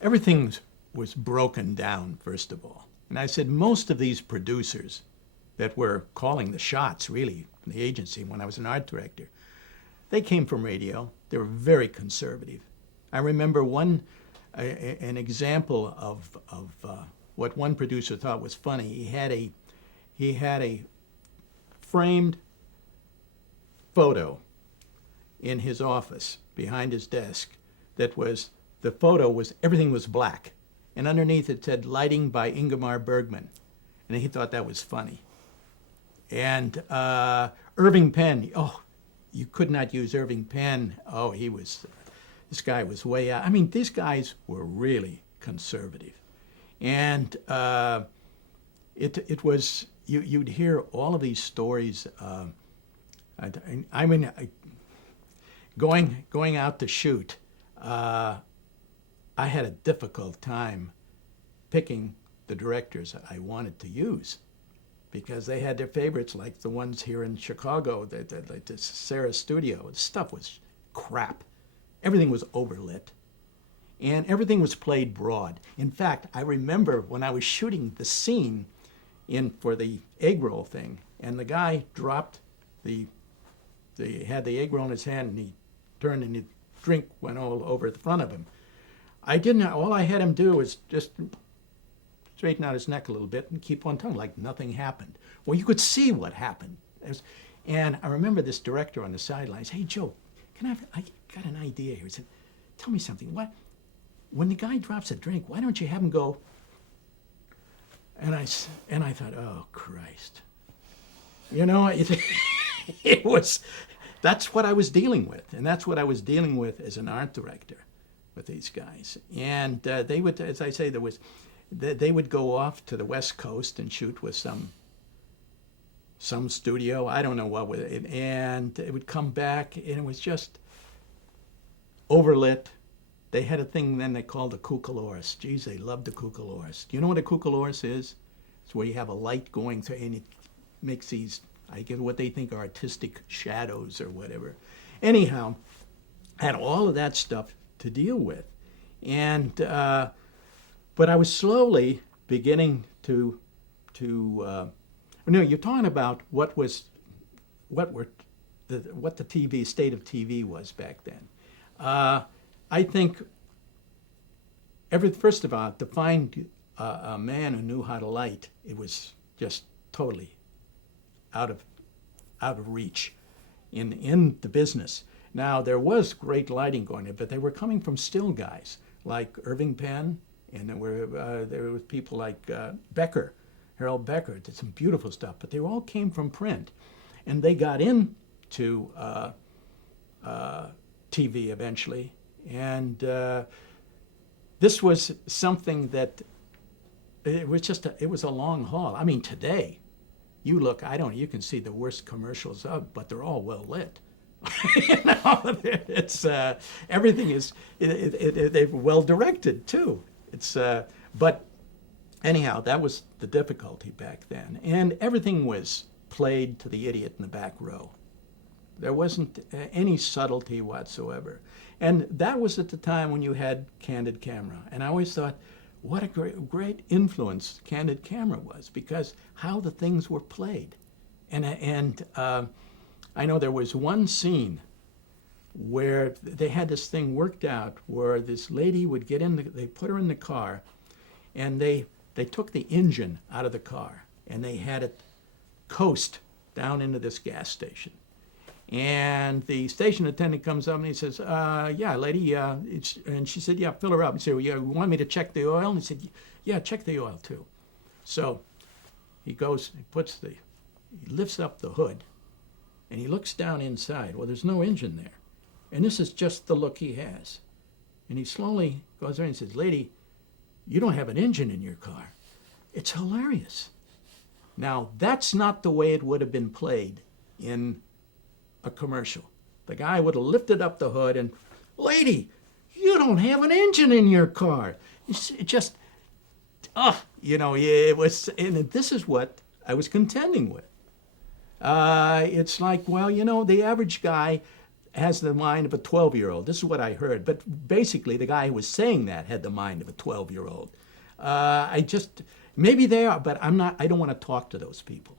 everything was broken down, first of all. And I said, most of these producers that were calling the shots, really, in the agency when I was an art director, they came from radio. They were very conservative. I remember an example of what one producer thought was funny. He had a framed photo in his office behind his desk that was, the photo was, everything was black. And underneath it said, "Lighting by Ingmar Bergman." And he thought that was funny. And Irving Penn, oh, you could not use Irving Penn. Oh, this guy was way out. I mean, these guys were really conservative. And it was, you'd hear all of these stories. I mean, going out to shoot, I had a difficult time picking the directors I wanted to use because they had their favorites, like the ones here in Chicago, like the Sarah Studio. The stuff was crap. Everything was overlit. And everything was played broad. In fact, I remember when I was shooting the scene for the egg roll thing, and the guy dropped had the egg roll in his hand, and he turned and the drink went all over the front of him. All I had him do was just straighten out his neck a little bit and keep on tongue like nothing happened. Well, you could see what happened. And I remember this director on the sidelines, "Hey, Joe, I got an idea here." He said, "Tell me something. When the guy drops a drink, why don't you have him go?" And I thought, oh, Christ. You know, that's what I was dealing with. And that's what I was dealing with as an art director with these guys. And they would, as I say, they would go off to the West Coast and shoot with some studio, I don't know what with it, and it would come back and it was just overlit. They had a thing then they called a cucalorus. Geez, they loved the cucalorus. Do you know what a cucalorus is? It's where you have a light going through and it makes these, I guess, what they think are artistic shadows or whatever. Anyhow, I had all of that stuff to deal with. And, but I was slowly beginning to you're talking about what the TV, state of TV was back then. I think first of all, to find a man who knew how to light, it was just totally out of reach in the business. Now, there was great lighting going on, but they were coming from still guys like Irving Penn, and there were people like Becker, Harold Becker, did some beautiful stuff, but they all came from print. And they got into TV eventually. And this was something that, it was a long haul. I mean, today, you can see the worst commercials but they're all well lit. It's everything is they're well directed too. But anyhow, that was the difficulty back then, and everything was played to the idiot in the back row. There wasn't any subtlety whatsoever, and that was at the time when you had candid camera. And I always thought, what a great influence candid camera was, because how the things were played, and I know there was one scene where they had this thing worked out where this lady would get they put her in the car, and they took the engine out of the car and they had it coast down into this gas station. And the station attendant comes up and he says, "Yeah, lady," and she said, "Yeah, fill her up." He said, "Well, yeah, you want me to check the oil?" And he said, "Yeah, check the oil too." So he goes, he lifts up the hood, and he looks down inside. Well, there's no engine there. And this is just the look he has. And he slowly goes there and says, "Lady, you don't have an engine in your car." It's hilarious. Now, that's not the way it would have been played in a commercial. The guy would have lifted up the hood and, "Lady, you don't have an engine in your car." It just, it was, and this is what I was contending with. It's like, well, the average guy, has the mind of a 12-year-old. This is what I heard. But basically, the guy who was saying that had the mind of a 12-year-old. Maybe they are, but I don't want to talk to those people.